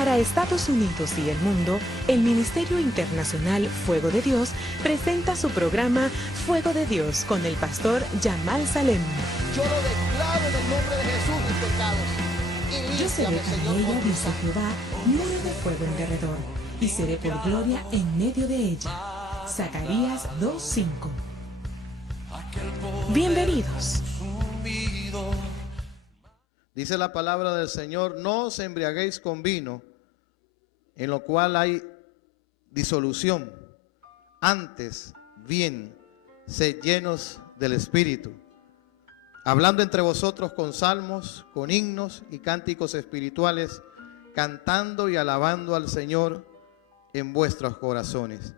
Para Estados Unidos y el mundo, el Ministerio Internacional Fuego de Dios presenta su programa Fuego de Dios con el pastor Yamal Salem. Yo lo declaro en el nombre de Jesús, mis pecados. Yo seré con ella, dice Jehová, muro de fuego en derredor, y seré por gloria en medio de ella. Zacarías 2:5. Bienvenidos. Dice la palabra del Señor: no os embriaguéis con vino, en lo cual hay disolución. Antes, bien, sed llenos del Espíritu, hablando entre vosotros con salmos, con himnos y cánticos espirituales, cantando y alabando al Señor en vuestros corazones,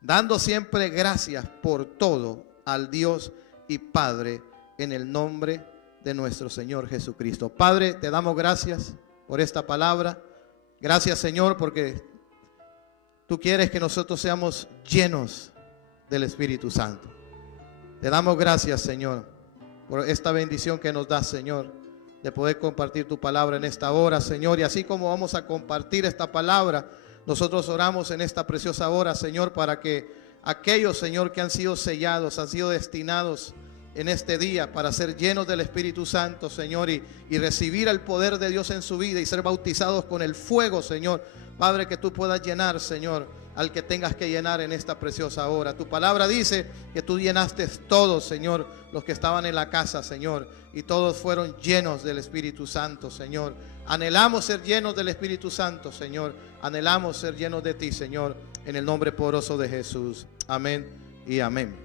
dando siempre gracias por todo al Dios y Padre, en el nombre de nuestro Señor Jesucristo. Padre, te damos gracias por esta palabra. Gracias, Señor, porque tú quieres que nosotros seamos llenos del Espíritu Santo. Te damos gracias, Señor, por esta bendición que nos das, Señor, de poder compartir tu palabra en esta hora, Señor. Y así como vamos a compartir esta palabra, nosotros oramos en esta preciosa hora, Señor, para que aquellos, Señor, que han sido sellados, han sido destinados en este día para ser llenos del Espíritu Santo, Señor, y recibir el poder de Dios en su vida y ser bautizados con el fuego, Señor. Padre, que tú puedas llenar, Señor, al que tengas que llenar en esta preciosa hora. Tu palabra dice que tú llenaste todos, Señor, los que estaban en la casa, Señor, y todos fueron llenos del Espíritu Santo, Señor. Anhelamos ser llenos del Espíritu Santo, Señor. Anhelamos ser llenos de ti, Señor, en el nombre poderoso de Jesús. Amén y amén.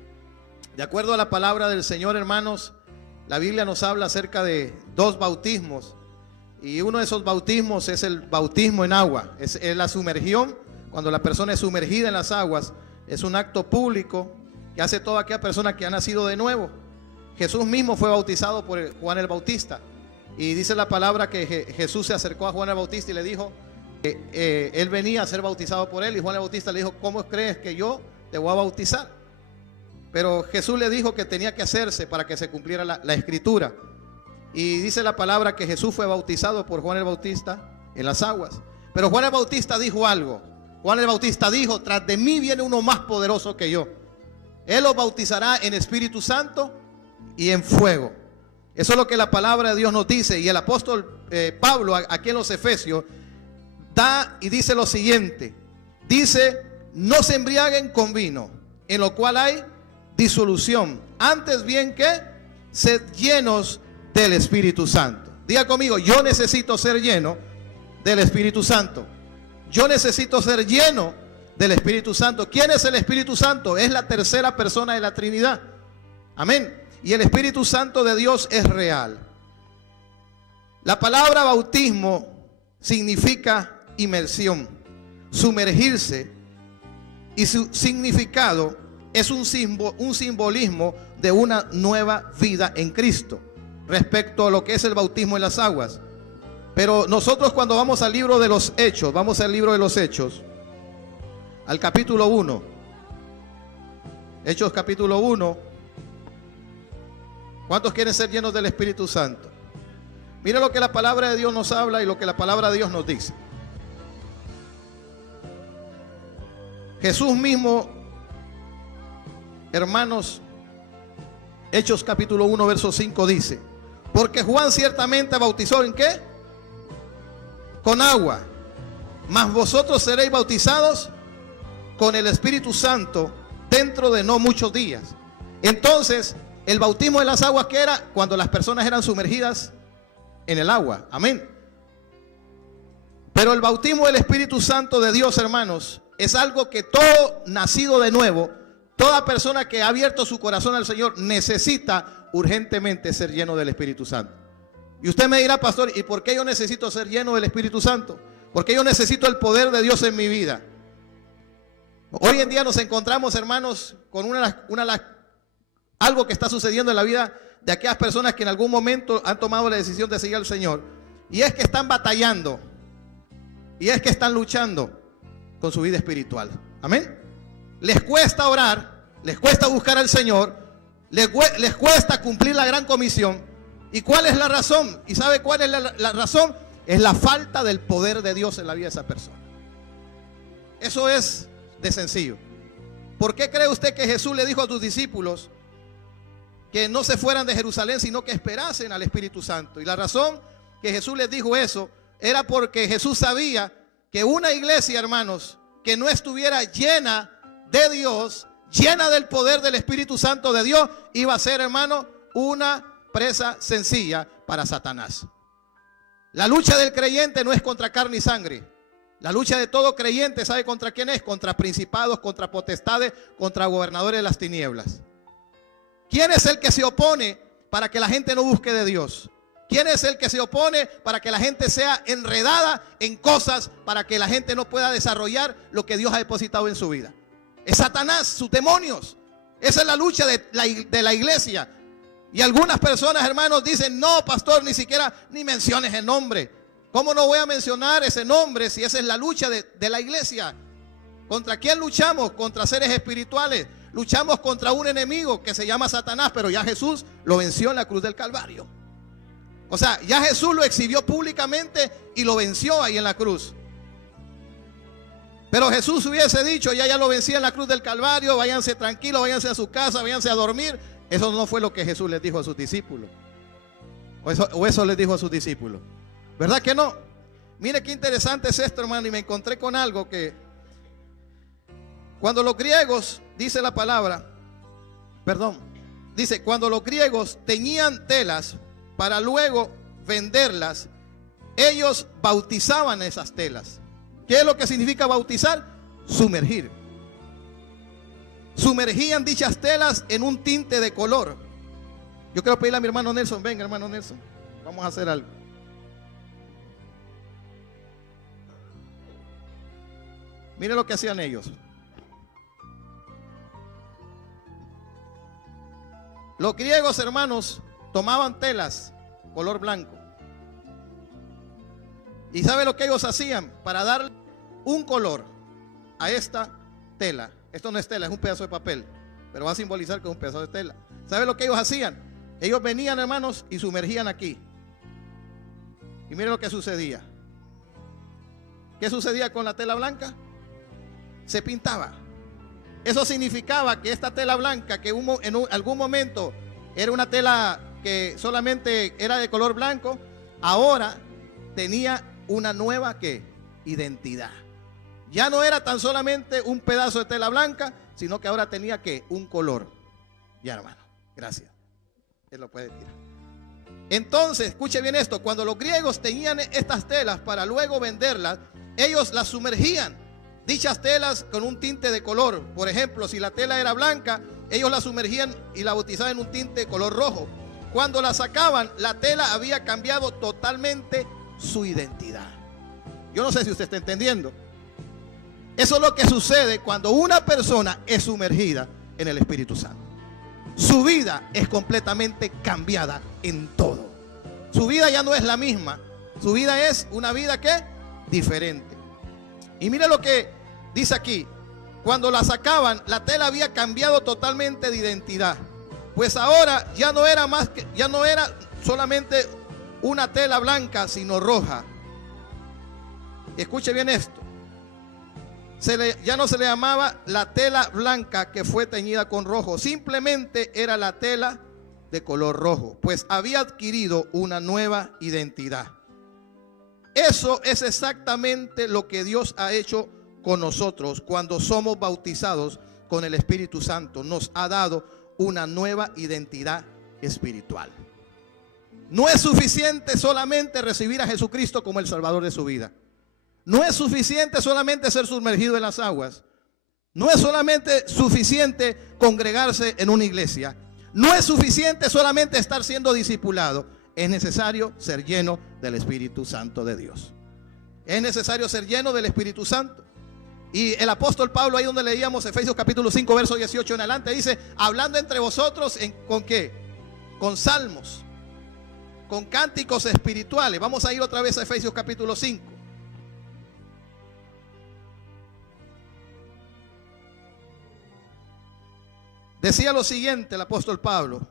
De acuerdo a la palabra del Señor, hermanos, la Biblia nos habla acerca de dos bautismos. Y uno de esos bautismos es el bautismo en agua. Es la sumergión. Cuando la persona es sumergida en las aguas, es un acto público que hace toda aquella persona que ha nacido de nuevo. Jesús mismo fue bautizado por Juan el Bautista. Y dice la palabra que Jesús se acercó a Juan el Bautista y le dijo que él venía a ser bautizado por él. Y Juan el Bautista le dijo: ¿cómo crees que yo te voy a bautizar? Pero Jesús le dijo que tenía que hacerse para que se cumpliera la escritura. Y dice la palabra que Jesús fue bautizado por Juan el Bautista en las aguas. Pero Juan el Bautista dijo algo. Juan el Bautista dijo: tras de mí viene uno más poderoso que yo. Él los bautizará en Espíritu Santo y en fuego. Eso es lo que la palabra de Dios nos dice. Y el apóstol Pablo, aquí en los Efesios, da y dice lo siguiente. Dice: no se embriaguen con vino, en lo cual hay disolución. Antes bien, que sed llenos del Espíritu Santo. Diga conmigo: yo necesito ser lleno del Espíritu Santo. Yo necesito ser lleno del Espíritu Santo. ¿Quién es el Espíritu Santo? Es la tercera persona de la Trinidad. Amén. Y el Espíritu Santo de Dios es real. La palabra bautismo significa inmersión, sumergirse, y su significado es un simbolismo de una nueva vida en Cristo respecto a lo que es el bautismo en las aguas. Pero nosotros, cuando vamos al libro de los Hechos, vamos al libro de los Hechos, al capítulo 1, Hechos capítulo 1. ¿Cuántos quieren ser llenos del Espíritu Santo? Mira lo que la palabra de Dios nos habla y lo que la palabra de Dios nos dice. Jesús mismo, hermanos, Hechos capítulo 1 verso 5 dice: porque Juan ciertamente bautizó ¿en qué? Con agua, mas vosotros seréis bautizados con el Espíritu Santo dentro de no muchos días. Entonces, el bautismo en las aguas, ¿qué era? Cuando las personas eran sumergidas en el agua. Amén. Pero el bautismo del Espíritu Santo de Dios, hermanos, es algo que todo nacido de nuevo, toda persona que ha abierto su corazón al Señor, necesita urgentemente ser lleno del Espíritu Santo. Y usted me dirá: pastor, ¿y por qué yo necesito ser lleno del Espíritu Santo? Porque yo necesito el poder de Dios en mi vida. Hoy en día nos encontramos, hermanos, con algo que está sucediendo en la vida de aquellas personas que en algún momento han tomado la decisión de seguir al Señor. Y es que están batallando. Y es que están luchando con su vida espiritual. Amén. Les cuesta orar, les cuesta buscar al Señor, les cuesta cumplir la gran comisión. ¿Y cuál es la razón? ¿Y sabe cuál es la razón? Es la falta del poder de Dios en la vida de esa persona. Eso es de sencillo. ¿Por qué cree usted que Jesús le dijo a sus discípulos que no se fueran de Jerusalén, sino que esperasen al Espíritu Santo? Y la razón que Jesús les dijo eso era porque Jesús sabía que una iglesia, hermanos, que no estuviera llena de Dios, llena del poder del Espíritu Santo de Dios, iba a ser, hermano, una presa sencilla para Satanás. La lucha del creyente no es contra carne y sangre. La lucha de todo creyente, ¿sabe contra quién es? Contra principados, contra potestades, contra gobernadores de las tinieblas. ¿Quién es el que se opone para que la gente no busque de Dios? ¿Quién es el que se opone para que la gente sea enredada en cosas, para que la gente no pueda desarrollar lo que Dios ha depositado en su vida? Es Satanás, sus demonios. Esa es la lucha de la iglesia. Y algunas personas, hermanos, dicen: no, pastor, ni siquiera ni menciones el nombre. ¿Cómo no voy a mencionar ese nombre si esa es la lucha de la iglesia? ¿Contra quién luchamos? Contra seres espirituales. Luchamos contra un enemigo que se llama Satanás, pero ya Jesús lo venció en la cruz del Calvario. O sea, ya Jesús lo exhibió públicamente y lo venció ahí en la cruz. Pero Jesús hubiese dicho: ya lo vencí en la cruz del Calvario, váyanse tranquilos, váyanse a su casa, váyanse a dormir. Eso no fue lo que Jesús les dijo a sus discípulos. O eso les dijo a sus discípulos. ¿Verdad que no? Mire qué interesante es esto, hermano. Y me encontré con algo que cuando los griegos, dice la palabra, dice, cuando los griegos teñían telas para luego venderlas, ellos bautizaban esas telas. ¿Qué es lo que significa bautizar? Sumergir. Sumergían dichas telas en un tinte de color. Yo quiero pedirle a mi hermano Nelson: venga, hermano Nelson, vamos a hacer algo. Mire lo que hacían ellos. Los griegos, hermanos, tomaban telas color blanco. ¿Y sabe lo que ellos hacían? Para darle un color a esta tela. Esto no es tela, es un pedazo de papel, pero va a simbolizar que es un pedazo de tela. ¿Sabe lo que ellos hacían? Ellos venían, hermanos, y sumergían aquí. Y miren lo que sucedía. ¿Qué sucedía con la tela blanca? Se pintaba. Eso significaba que esta tela blanca, que en algún momento era una tela que solamente era de color blanco, ahora tenía una nueva ¿qué? Identidad. Ya no era tan solamente un pedazo de tela blanca, sino que ahora tenía ¿qué? Un color. Ya, hermano, gracias. Él lo puede tirar. Entonces, escuche bien esto: cuando los griegos tenían estas telas para luego venderlas, ellos las sumergían, dichas telas, con un tinte de color. Por ejemplo, si la tela era blanca, ellos la sumergían y la bautizaban en un tinte de color rojo. Cuando la sacaban, la tela había cambiado totalmente su identidad. Yo no sé si usted está entendiendo. Eso es lo que sucede cuando una persona es sumergida en el Espíritu Santo. Su vida es completamente cambiada en todo. Su vida ya no es la misma. Su vida es una vida ¿qué? Diferente. Y mire lo que dice aquí: cuando la sacaban, la tela había cambiado totalmente de identidad. Pues ahora ya no era solamente una tela blanca, sino roja. Escuche bien esto. Ya no se le llamaba la tela blanca que fue teñida con rojo, simplemente era la tela de color rojo, pues había adquirido una nueva identidad. Eso es exactamente lo que Dios ha hecho con nosotros cuando somos bautizados con el Espíritu Santo. Nos ha dado una nueva identidad espiritual. No es suficiente solamente recibir a Jesucristo como el Salvador de su vida. No es suficiente solamente ser sumergido en las aguas. No es solamente suficiente congregarse en una iglesia. No es suficiente solamente estar siendo discipulado. Es necesario ser lleno del Espíritu Santo de Dios. Es necesario ser lleno del Espíritu Santo. Y el apóstol Pablo, ahí donde leíamos Efesios capítulo 5, verso 18 en adelante, dice: hablando entre vosotros ¿con qué? Con salmos, con cánticos espirituales. Vamos a ir otra vez a Efesios capítulo 5. Decía lo siguiente el apóstol Pablo: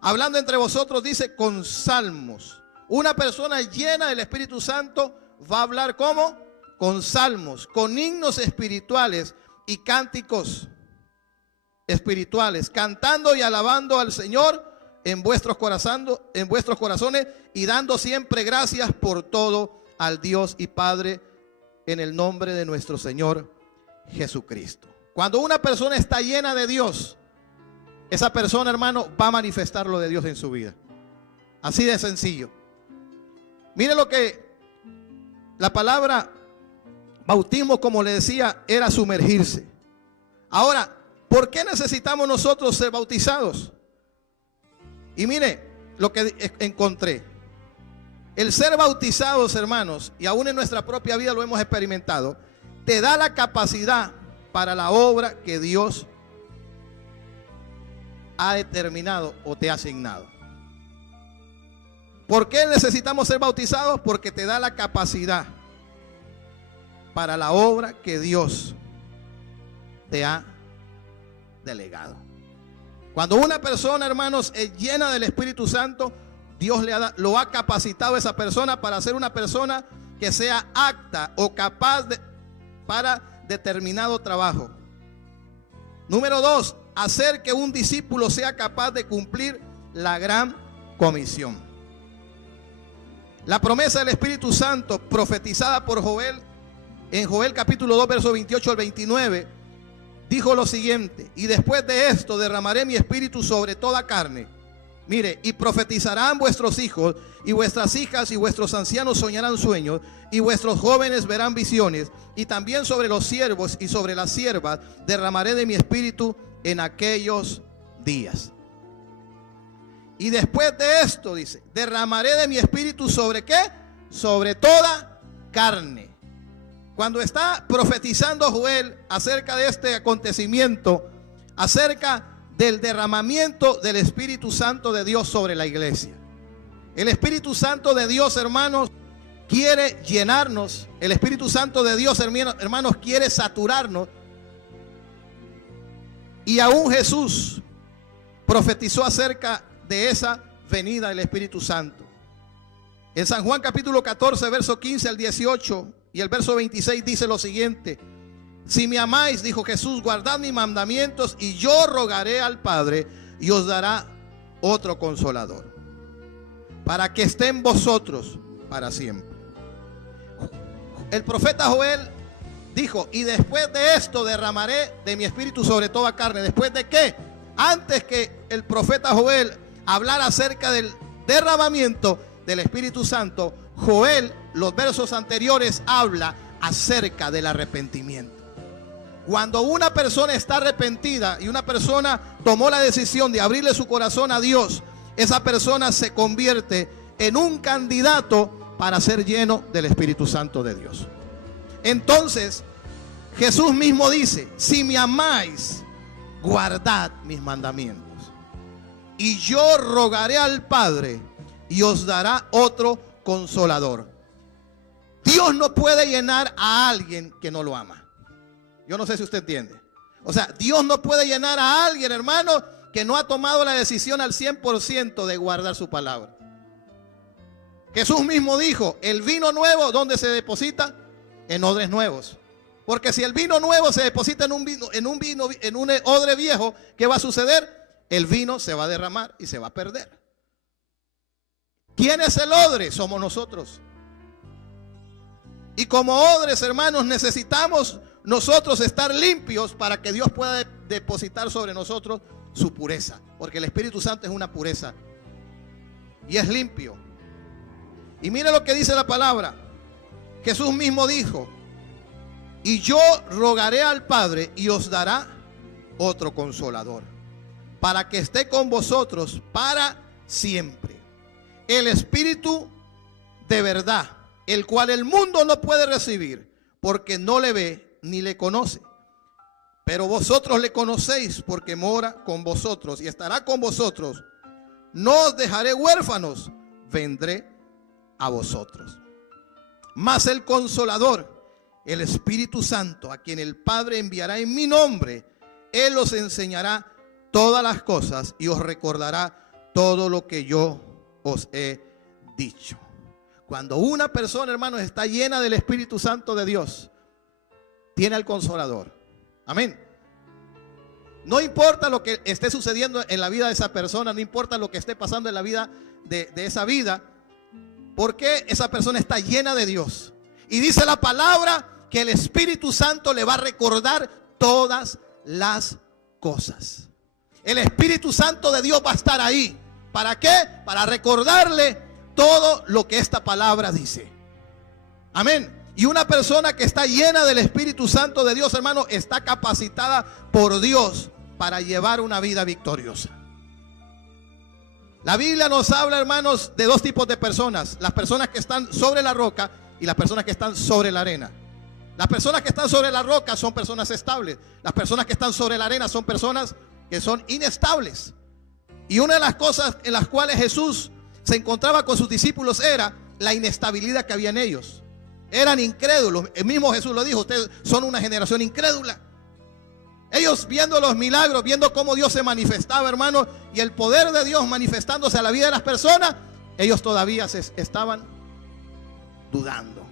hablando entre vosotros, dice, con salmos. Una persona llena del Espíritu Santo va a hablar ¿cómo? Con salmos, con himnos espirituales y cánticos espirituales, cantando y alabando al Señor en vuestros corazones y dando siempre gracias por todo al Dios y Padre en el nombre de nuestro Señor Jesucristo. Cuando una persona está llena de Dios, esa persona, hermano, va a manifestar lo de Dios en su vida. Así de sencillo. Mire lo que la palabra bautismo, como le decía, era sumergirse. Ahora, ¿por qué necesitamos nosotros ser bautizados? Y mire lo que encontré. El ser bautizados, hermanos, y aún en nuestra propia vida lo hemos experimentado, te da la capacidad para la obra que Dios ha determinado o te ha asignado. ¿Por qué necesitamos ser bautizados? Porque te da la capacidad para la obra que Dios te ha delegado. Cuando una persona, hermanos, es llena del Espíritu Santo, Dios lo ha capacitado a esa persona para ser una persona que sea apta o capaz para determinado trabajo. Número 2, hacer que un discípulo sea capaz de cumplir la gran comisión. La promesa del Espíritu Santo profetizada por Joel en Joel capítulo 2 verso 28 al 29 dijo lo siguiente: y después de esto derramaré mi espíritu sobre toda carne. Mire, y profetizarán vuestros hijos y vuestras hijas y vuestros ancianos soñarán sueños y vuestros jóvenes verán visiones, y también sobre los siervos y sobre las siervas derramaré de mi espíritu en aquellos días. Y después de esto, dice, derramaré de mi espíritu sobre ¿qué? Sobre toda carne. Cuando está profetizando Joel acerca de este acontecimiento, acerca del derramamiento del Espíritu Santo de Dios sobre la iglesia. El Espíritu Santo de Dios, hermanos, quiere llenarnos. El Espíritu Santo de Dios, hermanos, quiere saturarnos. Y aún Jesús profetizó acerca de esa venida del Espíritu Santo. En San Juan capítulo 14, verso 15 al 18 y el verso 26 dice lo siguiente: si me amáis, dijo Jesús, guardad mis mandamientos, y yo rogaré al Padre y os dará otro consolador, para que esté en vosotros para siempre. El profeta Joel dijo: y después de esto derramaré de mi espíritu sobre toda carne. ¿Después de qué? Antes que el profeta Joel hablara acerca del derramamiento del Espíritu Santo, Joel, los versos anteriores, habla acerca del arrepentimiento. Cuando una persona está arrepentida y una persona tomó la decisión de abrirle su corazón a Dios, esa persona se convierte en un candidato para ser lleno del Espíritu Santo de Dios. Entonces, Jesús mismo dice: si me amáis, guardad mis mandamientos, y yo rogaré al Padre y os dará otro consolador. Dios no puede llenar a alguien que no lo ama. Yo no sé si usted entiende. O sea, Dios no puede llenar a alguien, hermano, que no ha tomado la decisión al 100% de guardar su palabra. Jesús mismo dijo: el vino nuevo, ¿dónde se deposita? En odres nuevos. Porque si el vino nuevo se deposita en un odre viejo, ¿qué va a suceder? El vino se va a derramar y se va a perder. ¿Quién es el odre? Somos nosotros. Y como odres, hermanos, necesitamos nosotros estar limpios para que Dios pueda depositar sobre nosotros su pureza. Porque el Espíritu Santo es una pureza y es limpio. Y mire lo que dice la palabra. Jesús mismo dijo: y yo rogaré al Padre y os dará otro consolador, para que esté con vosotros para siempre. El Espíritu de verdad, el cual el mundo no puede recibir, porque no le ve ni le conoce. Pero vosotros le conocéis, porque mora con vosotros y estará con vosotros. No os dejaré huérfanos, vendré a vosotros. Mas el Consolador, el Espíritu Santo, a quien el Padre enviará en mi nombre, Él os enseñará todas las cosas y os recordará todo lo que yo os he dicho. Cuando una persona, hermanos, está llena del Espíritu Santo de Dios, tiene al Consolador. Amén. No importa lo que esté sucediendo en la vida de esa persona, no importa lo que esté pasando en la vida de esa vida, porque esa persona está llena de Dios. Y dice la palabra que el Espíritu Santo le va a recordar todas las cosas. El Espíritu Santo de Dios va a estar ahí. ¿Para qué? Para recordarle todo lo que esta palabra dice. Amén. Y una persona que está llena del Espíritu Santo de Dios, hermano, está capacitada por Dios para llevar una vida victoriosa. La Biblia nos habla, hermanos, de dos tipos de personas: las personas que están sobre la roca y las personas que están sobre la arena. Las personas que están sobre la roca son personas estables. Las personas que están sobre la arena son personas que son inestables. Y una de las cosas en las cuales Jesús se encontraba con sus discípulos era la inestabilidad que había en ellos. Eran incrédulos. El mismo Jesús lo dijo: ustedes son una generación incrédula. Ellos viendo los milagros, viendo cómo Dios se manifestaba, hermano, y el poder de Dios manifestándose a la vida de las personas, ellos todavía estaban dudando.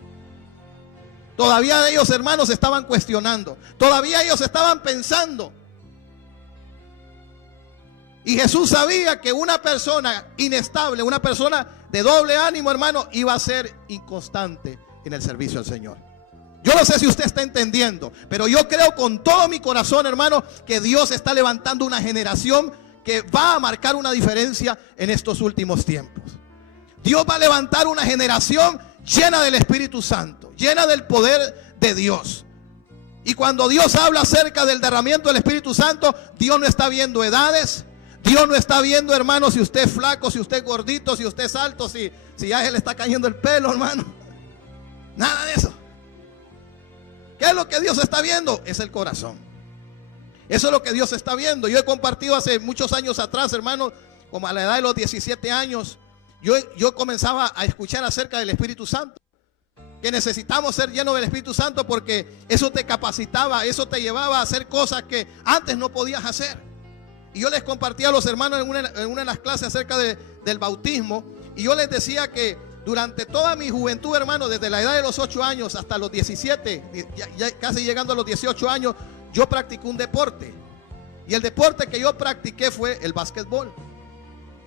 Todavía ellos, hermanos, estaban cuestionando. Todavía ellos estaban pensando. Y Jesús sabía que una persona inestable, una persona de doble ánimo, hermano, iba a ser inconstante en el servicio al Señor. Yo no sé si usted está entendiendo, pero yo creo con todo mi corazón, hermano, que Dios está levantando una generación que va a marcar una diferencia en estos últimos tiempos. Dios va a levantar una generación llena del Espíritu Santo, llena del poder de Dios. Y cuando Dios habla acerca del derramamiento del Espíritu Santo, Dios no está viendo edades. Dios no está viendo, hermano, si usted es flaco, si usted es gordito, si usted es alto, si ya se le está cayendo el pelo, hermano. Nada de eso. ¿Qué es lo que Dios está viendo? Es el corazón. Eso es lo que Dios está viendo. Yo he compartido hace muchos años atrás, hermano, como a la edad de los 17 años, yo comenzaba a escuchar acerca del Espíritu Santo. Que necesitamos ser llenos del Espíritu Santo porque eso te capacitaba, eso te llevaba a hacer cosas que antes no podías hacer. Y yo les compartía a los hermanos en una de las clases acerca del bautismo. Y yo les decía que durante toda mi juventud, hermano, desde la edad de los 8 años hasta los 17, ya casi llegando a los 18 años, yo practiqué un deporte. Y el deporte que yo practiqué fue el básquetbol.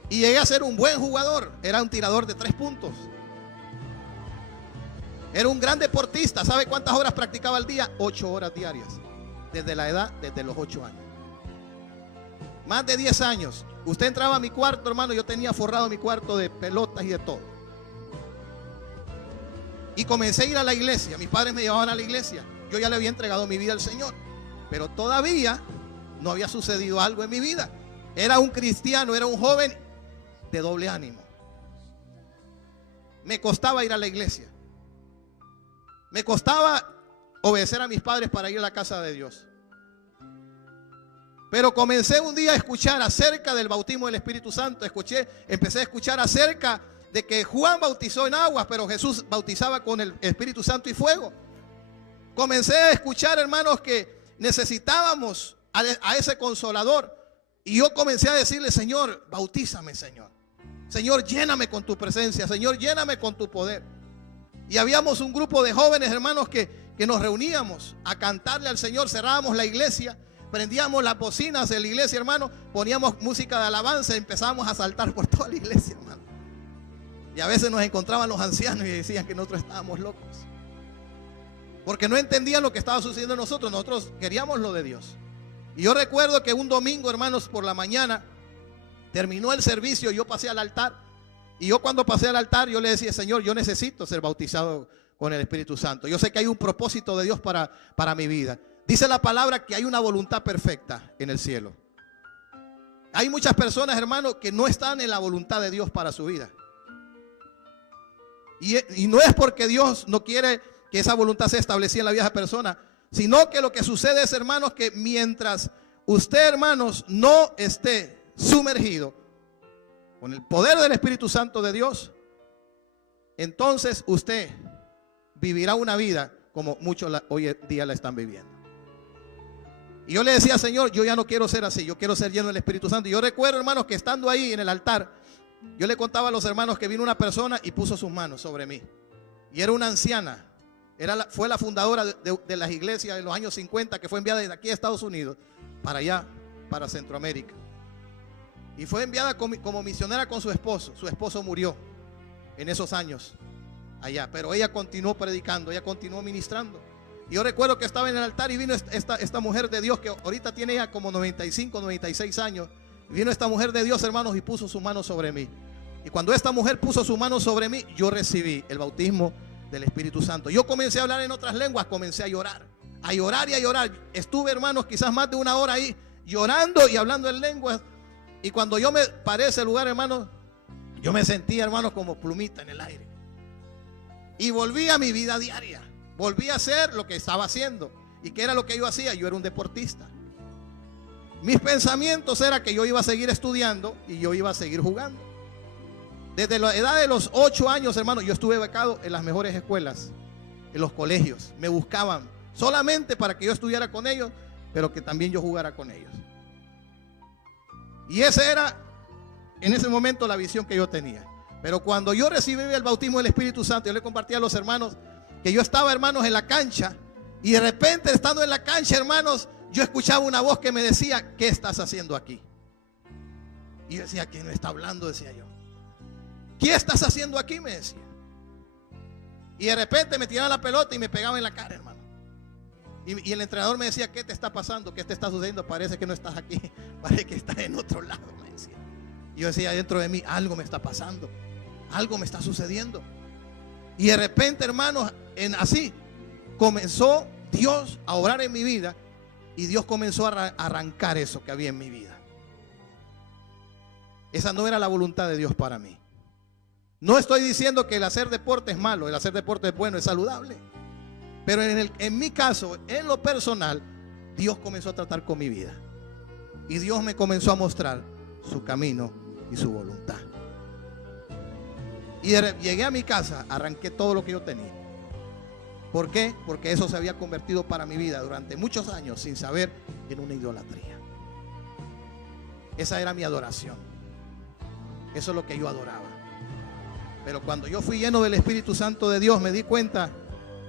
Y llegué a ser un buen jugador. Era un tirador de 3 puntos. Era un gran deportista. ¿Sabe cuántas horas practicaba al día? 8 horas diarias. Desde los 8 años. Más de 10 años. Usted entraba a mi cuarto, hermano, yo tenía forrado mi cuarto de pelotas y de todo. Y comencé a ir a la iglesia. Mis padres me llevaban a la iglesia. Yo ya le había entregado mi vida al Señor. Pero todavía no había sucedido algo en mi vida. Era un cristiano, era un joven de doble ánimo. Me costaba ir a la iglesia. Me costaba obedecer a mis padres para ir a la casa de Dios. Pero comencé un día a escuchar acerca del bautismo del Espíritu Santo. Empecé a escuchar acerca de que Juan bautizó en aguas, pero Jesús bautizaba con el Espíritu Santo y fuego. Comencé a escuchar, hermanos, que necesitábamos a ese Consolador. Y yo comencé a decirle: Señor, bautízame, Señor. Señor, lléname con tu presencia. Señor, lléname con tu poder. Y habíamos un grupo de jóvenes, hermanos, que nos reuníamos a cantarle al Señor. Cerrábamos la iglesia, prendíamos las bocinas de la iglesia, hermano, poníamos música de alabanza y empezábamos a saltar por toda la iglesia, hermano. Y a veces nos encontraban los ancianos y decían que nosotros estábamos locos, porque no entendían lo que estaba sucediendo en nosotros. Nosotros queríamos lo de Dios. Y yo recuerdo que un domingo, hermanos, por la mañana terminó el servicio y yo pasé al altar. Y yo cuando pasé al altar, yo le decía: Señor, yo necesito ser bautizado con el Espíritu Santo. Yo sé que hay un propósito de Dios para mi vida. Dice la palabra que hay una voluntad perfecta en el cielo. Hay muchas personas, hermanos, que no están en la voluntad de Dios para su vida. Y no es porque Dios no quiere que esa voluntad sea establecida en la vida de esa persona, sino que lo que sucede es, hermanos, que mientras usted, hermanos, no esté sumergido con el poder del Espíritu Santo de Dios, entonces usted vivirá una vida como muchos hoy en día la están viviendo. Y yo le decía, Señor, yo ya no quiero ser así, yo quiero ser lleno del Espíritu Santo. Y yo recuerdo, hermanos, que estando ahí en el altar, yo le contaba a los hermanos que vino una persona y puso sus manos sobre mí. Y era una anciana, fue la fundadora de las iglesias en los años 50, que fue enviada desde aquí a Estados Unidos para allá, para Centroamérica. Y fue enviada como misionera con su esposo. Su esposo murió en esos años allá, pero ella continuó predicando, ella continuó ministrando. Y yo recuerdo que estaba en el altar y vino esta mujer de Dios, que ahorita tiene ya como 95, 96 años. Y vino esta mujer de Dios, hermanos, y puso su mano sobre mí. Y cuando esta mujer puso su mano sobre mí, yo recibí el bautismo del Espíritu Santo. Yo comencé a hablar en otras lenguas, comencé a llorar y a llorar. Estuve, hermanos, quizás más de una hora ahí llorando y hablando en lenguas. Y cuando yo me paré a ese lugar, hermanos, yo me sentía, hermanos, como plumita en el aire. Y volví a mi vida diaria. Volví a hacer lo que estaba haciendo. ¿Y qué era lo que yo hacía? Yo era un deportista. Mis pensamientos eran que yo iba a seguir estudiando y yo iba a seguir jugando. Desde la edad de los 8 años, hermanos, yo estuve becado en las mejores escuelas, en los colegios. Me buscaban solamente para que yo estudiara con ellos, pero que también yo jugara con ellos. Y esa era en ese momento la visión que yo tenía. Pero cuando yo recibí el bautismo del Espíritu Santo, yo le compartí a los hermanos que yo estaba, hermanos, en la cancha. Y de repente, estando en la cancha, hermanos, yo escuchaba una voz que me decía: ¿qué estás haciendo aquí? Y yo decía: ¿quién me está hablando? Decía yo. ¿Qué estás haciendo aquí? Me decía. Y de repente me tiraban la pelota y me pegaba en la cara, hermano. Y el entrenador me decía: ¿qué te está pasando? ¿Qué te está sucediendo? Parece que no estás aquí, parece que estás en otro lado, me decía. Y yo decía dentro de mí: algo me está pasando, algo me está sucediendo. Y de repente, hermanos, así comenzó Dios a obrar en mi vida. Y Dios comenzó a arrancar eso que había en mi vida. Esa no era la voluntad de Dios para mí. No estoy diciendo que el hacer deporte es malo, el hacer deporte es bueno, es saludable. Pero en mi caso, en lo personal, Dios comenzó a tratar con mi vida. Y Dios me comenzó a mostrar su camino y su voluntad. Y llegué a mi casa, arranqué todo lo que yo tenía. ¿Por qué? Porque eso se había convertido para mi vida durante muchos años, sin saber, en una idolatría. Esa era mi adoración. Eso es lo que yo adoraba. Pero cuando yo fui lleno del Espíritu Santo de Dios, me di cuenta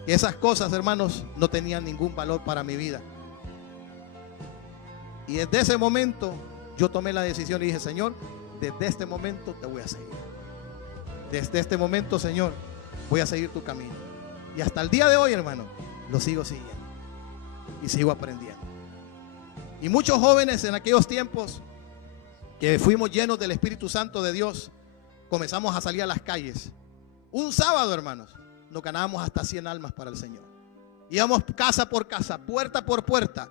que esas cosas, hermanos, no tenían ningún valor para mi vida. Y desde ese momento yo tomé la decisión y dije: Señor, desde este momento te voy a seguir. Desde este momento, Señor, voy a seguir tu camino. Y hasta el día de hoy, hermano, lo sigo siguiendo. Y sigo aprendiendo. Y muchos jóvenes en aquellos tiempos que fuimos llenos del Espíritu Santo de Dios, comenzamos a salir a las calles. Un sábado, hermanos, nos ganábamos hasta 100 almas para el Señor. Íbamos casa por casa, puerta por puerta,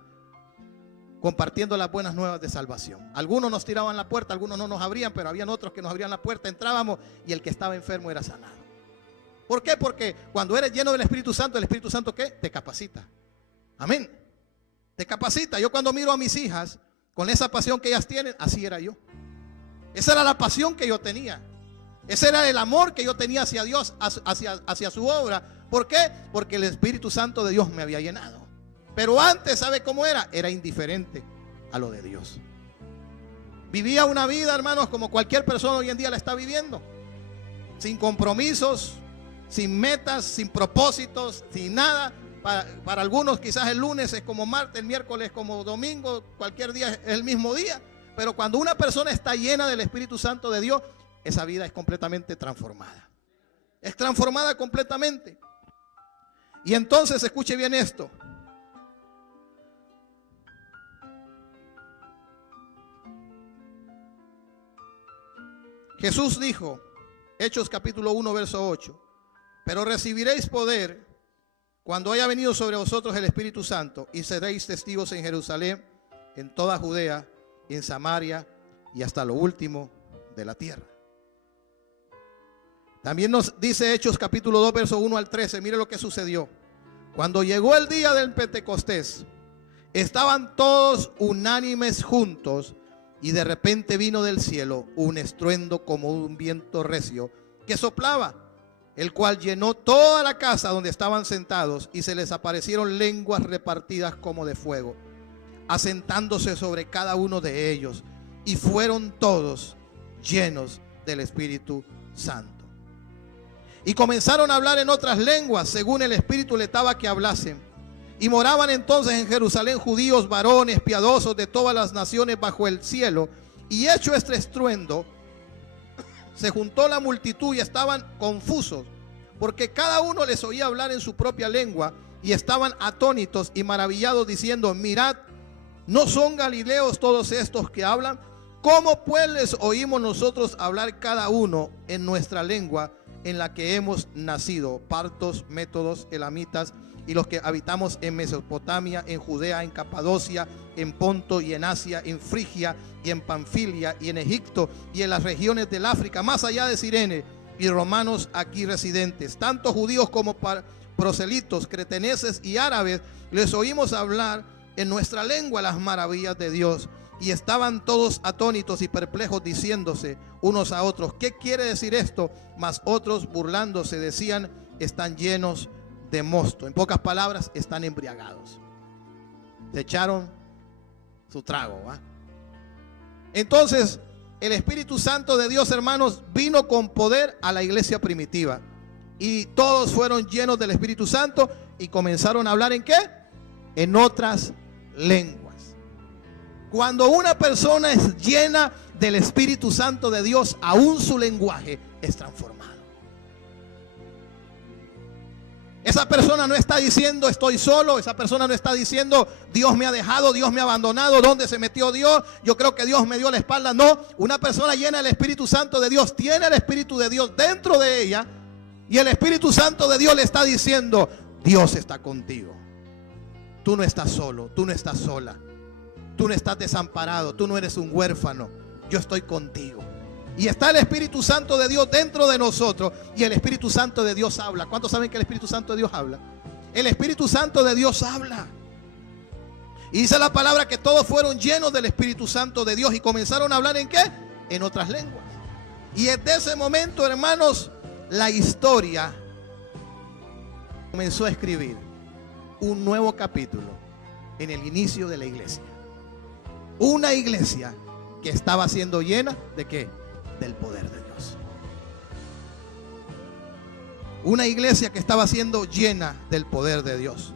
compartiendo las buenas nuevas de salvación. Algunos nos tiraban la puerta, algunos no nos abrían, pero habían otros que nos abrían la puerta. Entrábamos y el que estaba enfermo era sanado. ¿Por qué? Porque cuando eres lleno del Espíritu Santo, ¿el Espíritu Santo qué? Te capacita. Amén. Te capacita. Yo cuando miro a mis hijas con esa pasión que ellas tienen, así era yo. Esa era la pasión que yo tenía. Ese era el amor que yo tenía hacia Dios, hacia su obra. ¿Por qué? Porque el Espíritu Santo de Dios me había llenado. Pero antes, ¿sabe cómo era? Era indiferente a lo de Dios. Vivía una vida, hermanos, como cualquier persona hoy en día la está viviendo. Sin compromisos, sin metas, sin propósitos, sin nada. Para algunos quizás el lunes es como martes, el miércoles como domingo, cualquier día es el mismo día. Pero cuando una persona está llena del Espíritu Santo de Dios, esa vida es completamente transformada. Es transformada completamente. Y entonces, escuche bien esto. Jesús dijo, Hechos capítulo 1, verso 8, pero recibiréis poder cuando haya venido sobre vosotros el Espíritu Santo y seréis testigos en Jerusalén, en toda Judea, en Samaria y hasta lo último de la tierra. También nos dice Hechos capítulo 2, verso 1 al 13, mire lo que sucedió. Cuando llegó el día del Pentecostés, estaban todos unánimes juntos. Y de repente vino del cielo un estruendo como un viento recio que soplaba, el cual llenó toda la casa donde estaban sentados, y se les aparecieron lenguas repartidas como de fuego, asentándose sobre cada uno de ellos, y fueron todos llenos del Espíritu Santo. Y comenzaron a hablar en otras lenguas, según el Espíritu les daba que hablasen. Y moraban entonces en Jerusalén judíos, varones piadosos de todas las naciones bajo el cielo. Y hecho este estruendo, se juntó la multitud y estaban confusos, porque cada uno les oía hablar en su propia lengua, y estaban atónitos y maravillados, diciendo: mirad, ¿no son galileos todos estos que hablan? ¿Cómo pues les oímos nosotros hablar cada uno en nuestra lengua en la que hemos nacido? Partos, métodos, elamitas, y los que habitamos en Mesopotamia, en Judea, en Capadocia, en Ponto y en Asia, en Frigia y en Panfilia y en Egipto y en las regiones del África, más allá de Cirene, y romanos aquí residentes, tanto judíos como proselitos, cretenses y árabes, les oímos hablar en nuestra lengua las maravillas de Dios. Y estaban todos atónitos y perplejos, diciéndose unos a otros: ¿qué quiere decir esto? Mas otros, burlándose, decían: están llenos de mosto. En pocas palabras, están embriagados. Se echaron su trago, ¿va? Entonces, el Espíritu Santo de Dios, hermanos, vino con poder a la iglesia primitiva. Y todos fueron llenos del Espíritu Santo y comenzaron a hablar ¿en qué? En otras lenguas. Cuando una persona es llena del Espíritu Santo de Dios, aún su lenguaje es transformado. Esa persona no está diciendo estoy solo. Esa persona no está diciendo Dios me ha dejado, Dios me ha abandonado, ¿dónde se metió Dios? Yo creo que Dios me dio la espalda. No, una persona llena del Espíritu Santo de Dios tiene el Espíritu de Dios dentro de ella, y el Espíritu Santo de Dios le está diciendo: Dios está contigo. Tú no estás solo, tú no estás sola. Tú no estás desamparado, tú no eres un huérfano. Yo estoy contigo. Y está el Espíritu Santo de Dios dentro de nosotros, y el Espíritu Santo de Dios habla. ¿Cuántos saben que el Espíritu Santo de Dios habla? El Espíritu Santo de Dios habla. Y dice la palabra que todos fueron llenos del Espíritu Santo de Dios y comenzaron a hablar ¿en qué? En otras lenguas. Y desde ese momento, hermanos, la historia comenzó a escribir un nuevo capítulo en el inicio de la iglesia. Una iglesia que estaba siendo llena ¿de qué? Del poder de Dios. Una iglesia que estaba siendo llena del poder de Dios.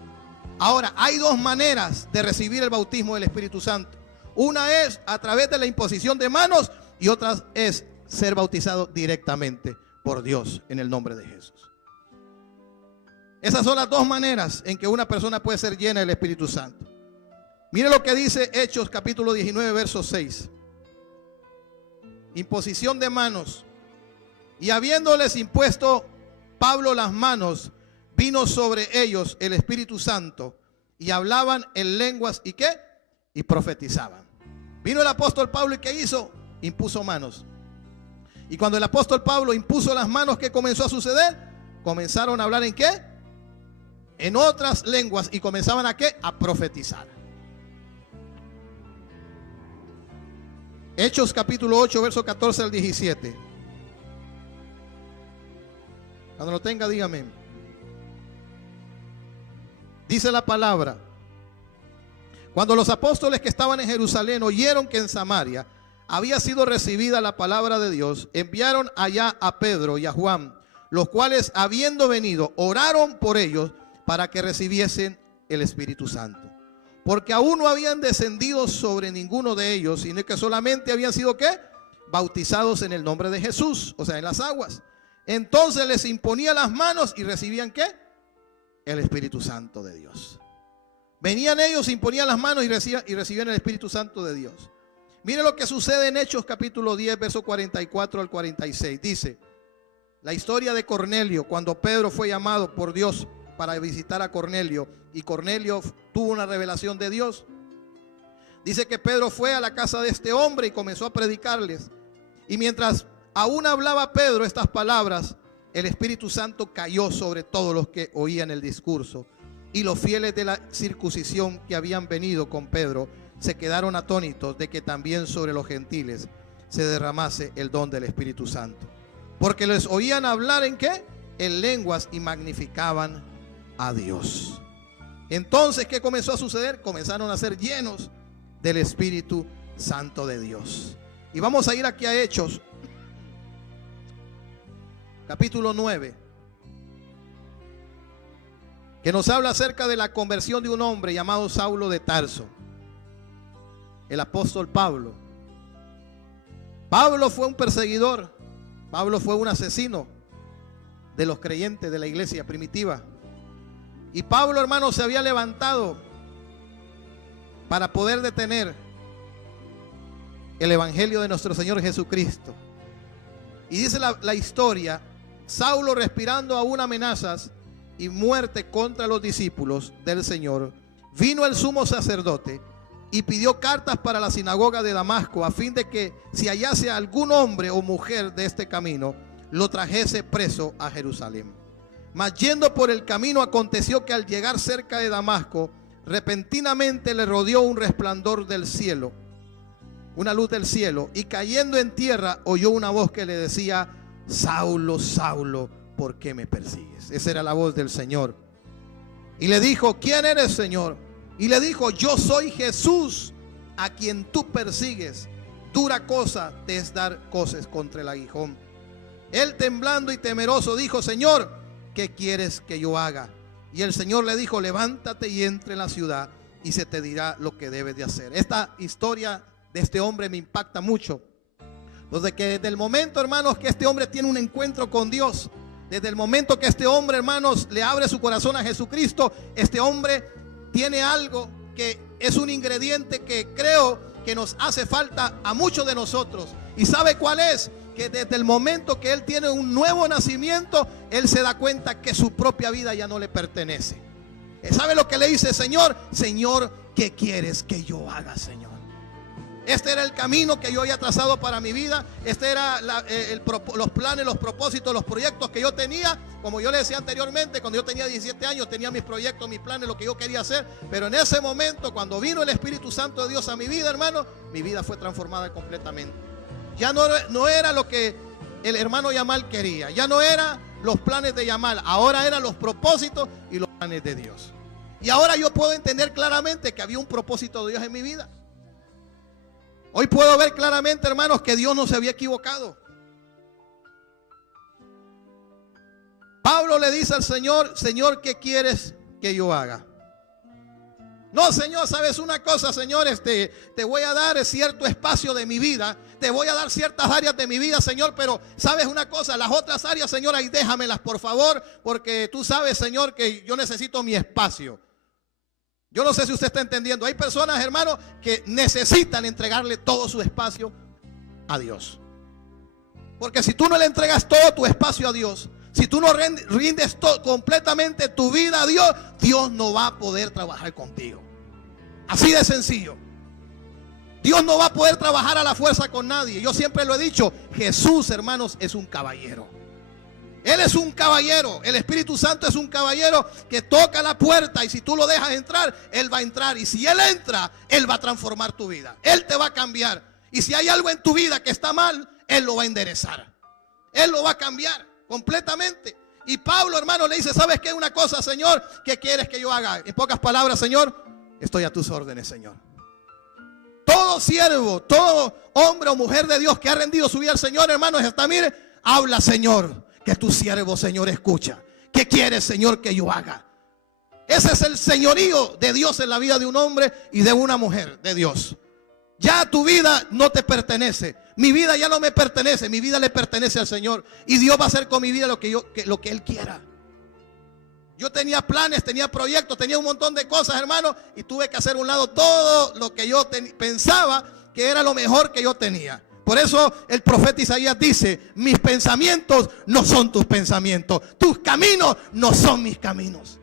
Ahora, hay dos maneras de recibir el bautismo del Espíritu Santo. Una es a través de la imposición de manos, y otra es ser bautizado directamente por Dios en el nombre de Jesús. Esas son las dos maneras en que una persona puede ser llena del Espíritu Santo. Mire lo que dice Hechos capítulo 19 verso 6. Imposición de manos. Y habiéndoles impuesto Pablo las manos, vino sobre ellos el Espíritu Santo, y hablaban en lenguas y ¿qué? Y profetizaban. Vino el apóstol Pablo y ¿qué hizo? Impuso manos. Y cuando el apóstol Pablo impuso las manos, ¿qué comenzó a suceder? Comenzaron a hablar ¿en qué? En otras lenguas, y comenzaban ¿a qué? A profetizar. Hechos capítulo 8 verso 14 al 17. Cuando lo tenga, dígame. Dice la palabra: cuando los apóstoles que estaban en Jerusalén oyeron que en Samaria había sido recibida la palabra de Dios, enviaron allá a Pedro y a Juan, los cuales, habiendo venido, oraron por ellos para que recibiesen el Espíritu Santo. Porque aún no habían descendido sobre ninguno de ellos, sino que solamente habían sido ¿qué? Bautizados en el nombre de Jesús, o sea, en las aguas. Entonces les imponía las manos y recibían ¿qué? El Espíritu Santo de Dios. Venían ellos, imponían las manos y recibían el Espíritu Santo de Dios. Mire lo que sucede en Hechos capítulo 10, verso 44 al 46. Dice la historia de Cornelio, cuando Pedro fue llamado por Dios para visitar a Cornelio, y Cornelio tuvo una revelación de Dios. Dice que Pedro fue a la casa de este hombre y comenzó a predicarles. Y mientras aún hablaba Pedro estas palabras, el Espíritu Santo cayó sobre todos los que oían el discurso. Y los fieles de la circuncisión que habían venido con Pedro se quedaron atónitos de que también sobre los gentiles se derramase el don del Espíritu Santo. Porque les oían hablar ¿en qué? En lenguas, y magnificaban a Dios. Entonces, ¿qué comenzó a suceder? Comenzaron a ser llenos del Espíritu Santo de Dios. Y vamos a ir aquí a Hechos, capítulo 9, que nos habla acerca de la conversión de un hombre llamado Saulo de Tarso, el apóstol Pablo. Pablo fue un perseguidor, Pablo fue un asesino de los creyentes de la iglesia primitiva. Y Pablo, hermano, se había levantado para poder detener el evangelio de nuestro Señor Jesucristo. Y dice la historia, Saulo, respirando aún amenazas y muerte contra los discípulos del Señor, vino el sumo sacerdote y pidió cartas para la sinagoga de Damasco, a fin de que si hallase algún hombre o mujer de este camino, lo trajese preso a Jerusalén. Mas yendo por el camino, aconteció que al llegar cerca de Damasco, repentinamente le rodeó un resplandor del cielo, una luz del cielo, y cayendo en tierra oyó una voz que le decía: Saulo, Saulo, ¿por qué me persigues? Esa era la voz del Señor. Y le dijo: ¿quién eres, Señor? Y le dijo: yo soy Jesús, a quien tú persigues. Dura cosa te es dar coces contra el aguijón. Él, temblando y temeroso, dijo: Señor, ¿qué quieres que yo haga? Y el Señor le dijo: levántate y entre en la ciudad y se te dirá lo que debes de hacer. Esta historia de este hombre me impacta mucho. Desde que desde el momento, hermanos, que este hombre tiene un encuentro con Dios, desde el momento que este hombre, hermanos, le abre su corazón a Jesucristo, este hombre tiene algo que es un ingrediente que creo que nos hace falta a muchos de nosotros. ¿Y sabe cuál es? Que desde el momento que él tiene un nuevo nacimiento, él se da cuenta que su propia vida ya no le pertenece. ¿Sabe lo que le dice? Señor, Señor, ¿qué quieres que yo haga, Señor? Este era el camino que yo había trazado para mi vida. Este era los planes, los propósitos, los proyectos que yo tenía. Como yo le decía anteriormente, cuando yo tenía 17 años tenía mis proyectos, mis planes, lo que yo quería hacer. Pero en ese momento, cuando vino el Espíritu Santo de Dios a mi vida, hermano, mi vida fue transformada completamente. Ya no era lo que el hermano Yamal quería. Ya no eran los planes de Yamal. Ahora eran los propósitos y los planes de Dios. Y ahora yo puedo entender claramente que había un propósito de Dios en mi vida. Hoy puedo ver claramente, hermanos, que Dios no se había equivocado. Pablo le dice al Señor: Señor, ¿qué quieres que yo haga? No, Señor, ¿sabes una cosa, Señor? Te voy a dar cierto espacio de mi vida. Te voy a dar ciertas áreas de mi vida, Señor. Pero ¿sabes una cosa? Las otras áreas, Señor, ahí déjamelas, por favor. Porque tú sabes, Señor, que yo necesito mi espacio. Yo no sé si usted está entendiendo. Hay personas, hermanos, que necesitan entregarle todo su espacio a Dios. Porque si tú no le entregas todo tu espacio a Dios, si tú no rindes completamente tu vida a Dios, Dios no va a poder trabajar contigo. Así de sencillo. Dios no va a poder trabajar a la fuerza con nadie. Yo siempre lo he dicho, Jesús, hermanos, es un caballero. Él es un caballero. El Espíritu Santo es un caballero que toca la puerta, y si tú lo dejas entrar, Él va a entrar. Y si Él entra, Él va a transformar tu vida. Él te va a cambiar. Y si hay algo en tu vida que está mal, Él lo va a enderezar. Él lo va a cambiar completamente. Y Pablo, hermano, le dice: ¿sabes qué? Una cosa, Señor, ¿qué quieres que yo haga? En pocas palabras: Señor, estoy a tus órdenes, Señor. Todo siervo, todo hombre o mujer de Dios que ha rendido su vida al Señor, hermanos, está, mire, habla, Señor, que tu siervo, Señor, escucha. ¿Qué quieres, Señor, que yo haga? Ese es el señorío de Dios en la vida de un hombre y de una mujer de Dios. Ya tu vida no te pertenece. Mi vida ya no me pertenece. Mi vida le pertenece al Señor. Y Dios va a hacer con mi vida lo que Él quiera. Yo tenía planes, tenía proyectos, tenía un montón de cosas, hermano, y tuve que hacer a un lado todo lo que yo pensaba que era lo mejor que yo tenía. Por eso el profeta Isaías dice: mis pensamientos no son tus pensamientos, tus caminos no son mis caminos.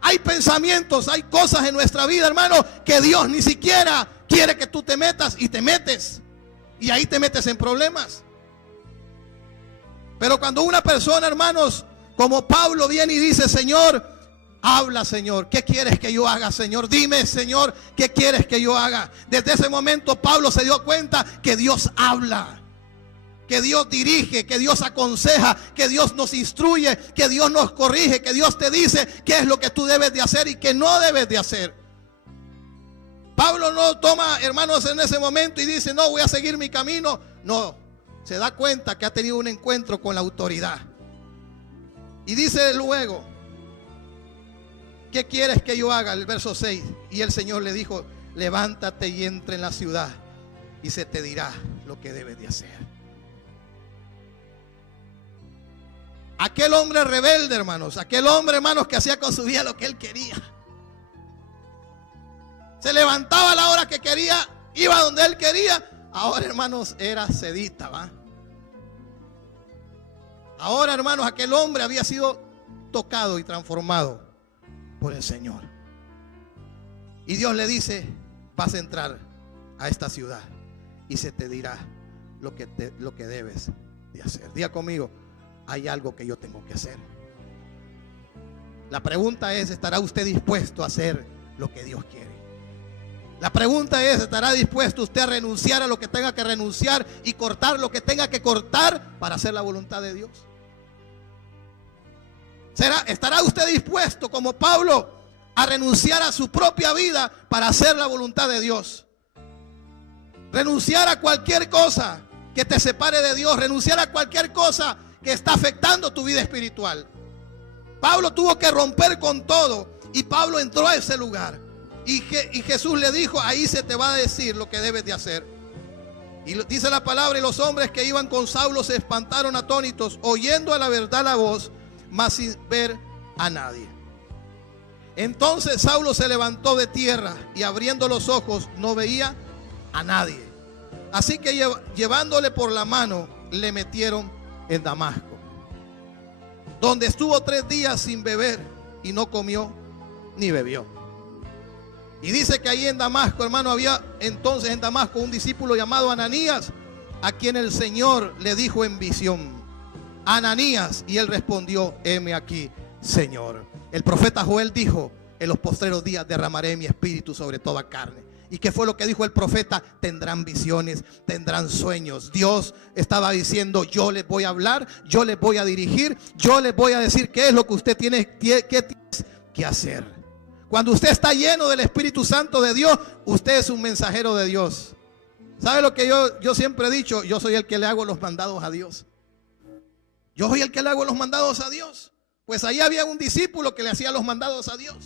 Hay pensamientos, hay cosas en nuestra vida, hermano, que Dios ni siquiera quiere que tú te metas, y te metes. Y ahí te metes en problemas. Pero cuando una persona, hermanos, como Pablo, viene y dice: Señor, habla, Señor, ¿qué quieres que yo haga, Señor? Dime, Señor, ¿qué quieres que yo haga? Desde ese momento Pablo se dio cuenta que Dios habla. que Dios dirige, que Dios aconseja, que Dios nos instruye, que Dios nos corrige, que Dios te dice qué es lo que tú debes de hacer y qué no debes de hacer. Pablo no toma, hermanos, en ese momento y dice, no, voy a seguir mi camino. No, se da cuenta que ha tenido un encuentro con la autoridad. Y dice luego, ¿qué quieres que yo haga? El verso 6. Y el Señor le dijo, levántate y entra en la ciudad y se te dirá lo que debes de hacer. Aquel hombre rebelde, hermanos, aquel hombre, hermanos, que hacía con su vida lo que él quería. Se levantaba a la hora que quería, iba donde él quería. Ahora, hermanos, era sedita, ¿va? Ahora, hermanos, aquel hombre había sido tocado y transformado por el Señor. Y Dios le dice, vas a entrar a esta ciudad y se te dirá lo que debes de hacer. Diga conmigo, hay algo que yo tengo que hacer. La pregunta es, ¿estará usted dispuesto a hacer lo que Dios quiere? La pregunta es, ¿estará dispuesto usted a renunciar a lo que tenga que renunciar y cortar lo que tenga que cortar para hacer la voluntad de Dios? ¿Estará usted dispuesto, como Pablo, a renunciar a su propia vida para hacer la voluntad de Dios? Renunciar a cualquier cosa que te separe de Dios, renunciar a cualquier cosa que está afectando tu vida espiritual. Pablo tuvo que romper con todo y Pablo entró a ese lugar. Y Jesús le dijo, ahí se te va a decir lo que debes de hacer. Y dice la palabra, y los hombres que iban con Saulo se espantaron atónitos, oyendo a la verdad la voz, mas sin ver a nadie. Entonces Saulo se levantó de tierra y abriendo los ojos no veía a nadie. Así que llevándole por la mano le metieron en Damasco, donde estuvo 3 días sin beber y no comió ni bebió. Y dice que ahí en Damasco, hermano, había entonces en Damasco un discípulo llamado Ananías, a quien el Señor le dijo en visión, Ananías, y él respondió, heme aquí, Señor. El profeta Joel dijo, en los postreros días derramaré mi espíritu sobre toda carne. ¿Y qué fue lo que dijo el profeta? Tendrán visiones, tendrán sueños. Dios estaba diciendo, yo les voy a hablar, yo les voy a dirigir, yo les voy a decir qué es lo que usted tiene que hacer. Cuando usted está lleno del Espíritu Santo de Dios, usted es un mensajero de Dios. ¿Sabe lo que yo siempre he dicho? Yo soy el que le hago los mandados a Dios. Yo soy el que le hago los mandados a Dios. Pues ahí había un discípulo que le hacía los mandados a Dios.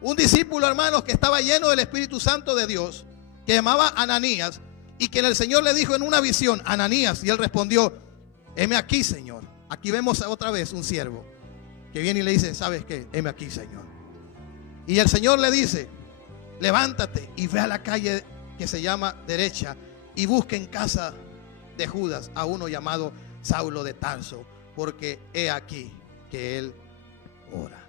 Un discípulo, hermanos, que estaba lleno del Espíritu Santo de Dios, que llamaba Ananías, y que el Señor le dijo en una visión, Ananías, y él respondió, heme aquí, Señor. Aquí vemos otra vez un siervo que viene y le dice, ¿sabes qué? Heme aquí, Señor. Y el Señor le dice, levántate y ve a la calle que se llama derecha y busca en casa de Judas a uno llamado Saulo de Tarso, porque he aquí que él ora.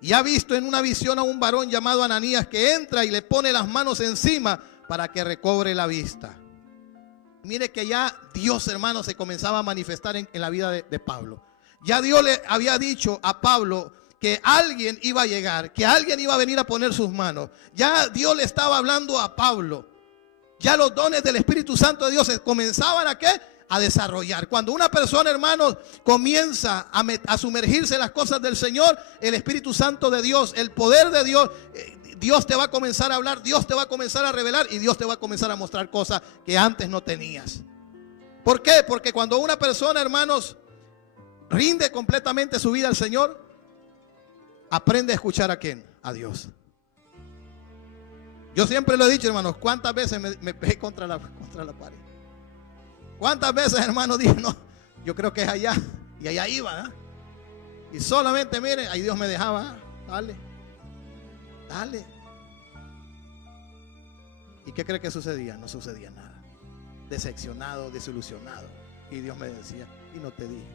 Y ha visto en una visión a un varón llamado Ananías que entra y le pone las manos encima para que recobre la vista. Mire que ya Dios, hermano, se comenzaba a manifestar en la vida de Pablo. Ya Dios le había dicho a Pablo que alguien iba a llegar, que alguien iba a venir a poner sus manos. Ya Dios le estaba hablando a Pablo. Ya los dones del Espíritu Santo de Dios se comenzaban a ¿qué? A desarrollar. Cuando una persona, hermanos, comienza a sumergirse en las cosas del Señor, el Espíritu Santo de Dios, el poder de Dios, Dios te va a comenzar a hablar, Dios te va a comenzar a revelar y Dios te va a comenzar a mostrar cosas que antes no tenías. ¿Por qué? Porque cuando una persona, hermanos, rinde completamente su vida al Señor, aprende a escuchar a ¿quién? A Dios. Yo siempre lo he dicho, hermanos, ¿cuántas veces me pegué contra la pared? ¿Cuántas veces, hermano, dije, no, yo creo que es allá? Y allá iba, ¿eh? Y solamente, mire, ahí Dios me dejaba, dale. ¿Y qué cree que sucedía? No sucedía nada. Decepcionado, desilusionado. Y Dios me decía, y no te dije.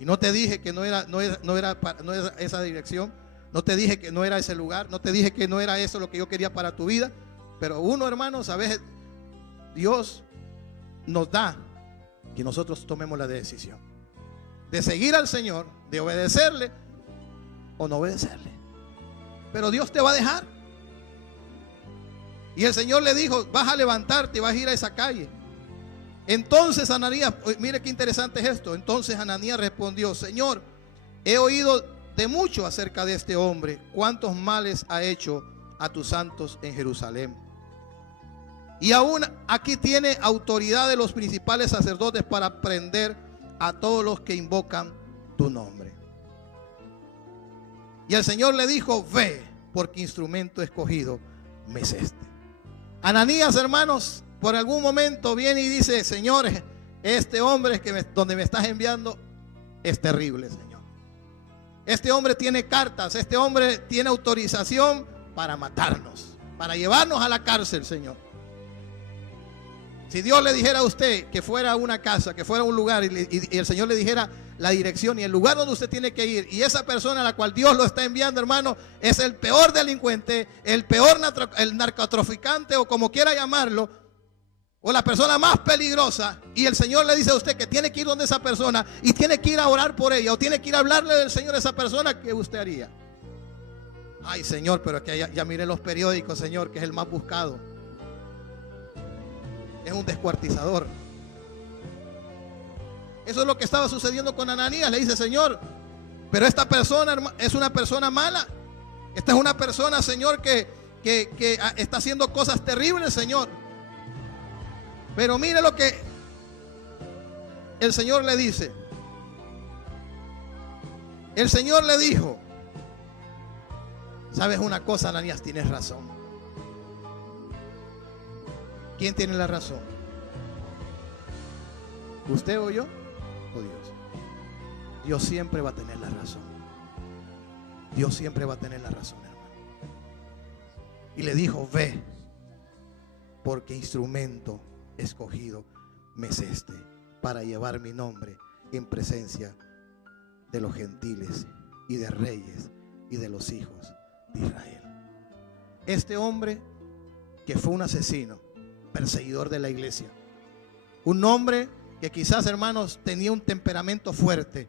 Y no te dije que no era esa dirección. No te dije que no era ese lugar. No te dije que no era eso lo que yo quería para tu vida. Pero uno, hermanos, a veces Dios nos da que nosotros tomemos la decisión de seguir al Señor, de obedecerle o no obedecerle. Pero Dios te va a dejar. Y el Señor le dijo, vas a levantarte y vas a ir a esa calle. Entonces Ananías, mire qué interesante es esto. Entonces Ananías respondió, Señor, he oído de mucho acerca de este hombre, cuántos males ha hecho a tus santos en Jerusalén. Y aún aquí tiene autoridad de los principales sacerdotes para prender a todos los que invocan tu nombre. Y el Señor le dijo, ve, porque instrumento escogido me es este. Ananías, hermanos, por algún momento viene y dice, Señor, este hombre donde me estás enviando es terrible, Señor. Este hombre tiene cartas, este hombre tiene autorización para matarnos, para llevarnos a la cárcel, Señor. Si Dios le dijera a usted que fuera a una casa, que fuera a un lugar y el Señor le dijera la dirección y el lugar donde usted tiene que ir, y esa persona a la cual Dios lo está enviando, hermano, es el peor delincuente, el peor narcotraficante o como quiera llamarlo, o la persona más peligrosa, y el Señor le dice a usted que tiene que ir donde esa persona y tiene que ir a orar por ella o tiene que ir a hablarle del Señor a esa persona, ¿qué usted haría? Ay, Señor, pero es que ya miré los periódicos, Señor, que es el más buscado. Es un descuartizador. Eso es lo que estaba sucediendo con Ananías. Le dice, Señor, pero esta persona es una persona mala. Esta es una persona, Señor, que está haciendo cosas terribles, Señor. Pero mire lo que el Señor le dice. El Señor le dijo, ¿sabes una cosa, Ananías? Tienes razón. ¿Quién tiene la razón? ¿Usted o yo? ¿O Dios? Dios siempre va a tener la razón. Dios siempre va a tener la razón, hermano. Y le dijo, ve, porque instrumento escogido me es este, para llevar mi nombre en presencia de los gentiles y de reyes y de los hijos de Israel. Este hombre que fue un asesino, perseguidor de la iglesia, un hombre que quizás, hermanos, tenía un temperamento fuerte,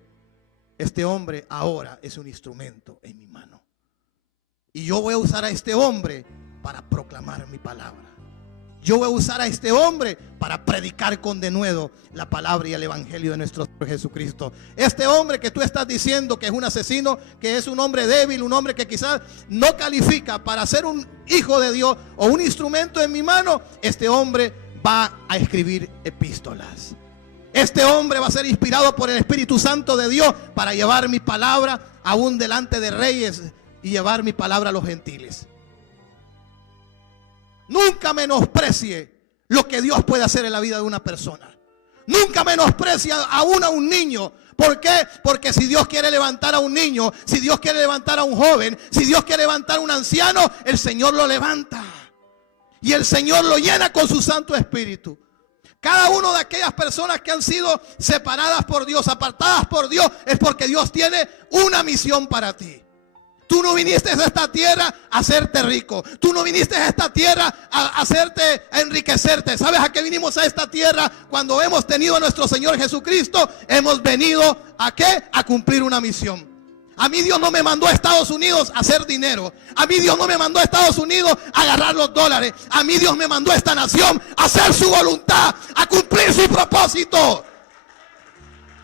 este hombre ahora es un instrumento en mi mano. Y yo voy a usar a este hombre para proclamar mi palabra. Yo voy a usar a este hombre para predicar con denuedo la palabra y el evangelio de nuestro Señor Jesucristo. Este hombre que tú estás diciendo que es un asesino, que es un hombre débil, un hombre que quizás no califica para ser un hijo de Dios o un instrumento en mi mano, este hombre va a escribir epístolas. Este hombre va a ser inspirado por el Espíritu Santo de Dios para llevar mi palabra aún delante de reyes y llevar mi palabra a los gentiles. Nunca menosprecie lo que Dios puede hacer en la vida de una persona. Nunca menosprecie aún a un niño. ¿Por qué? Porque si Dios quiere levantar a un niño, si Dios quiere levantar a un joven, si Dios quiere levantar a un anciano, el Señor lo levanta. Y el Señor lo llena con su Santo Espíritu. Cada una de aquellas personas que han sido separadas por Dios, apartadas por Dios, es porque Dios tiene una misión para ti. Tú no viniste a esta tierra a hacerte rico. Tú no viniste a esta tierra a enriquecerte. ¿Sabes a qué vinimos a esta tierra? Cuando hemos tenido a nuestro Señor Jesucristo, hemos venido ¿a qué? A cumplir una misión. A mí Dios no me mandó a Estados Unidos a hacer dinero. A mí Dios no me mandó a Estados Unidos a agarrar los dólares. A mí Dios me mandó a esta nación a hacer su voluntad, a cumplir su propósito.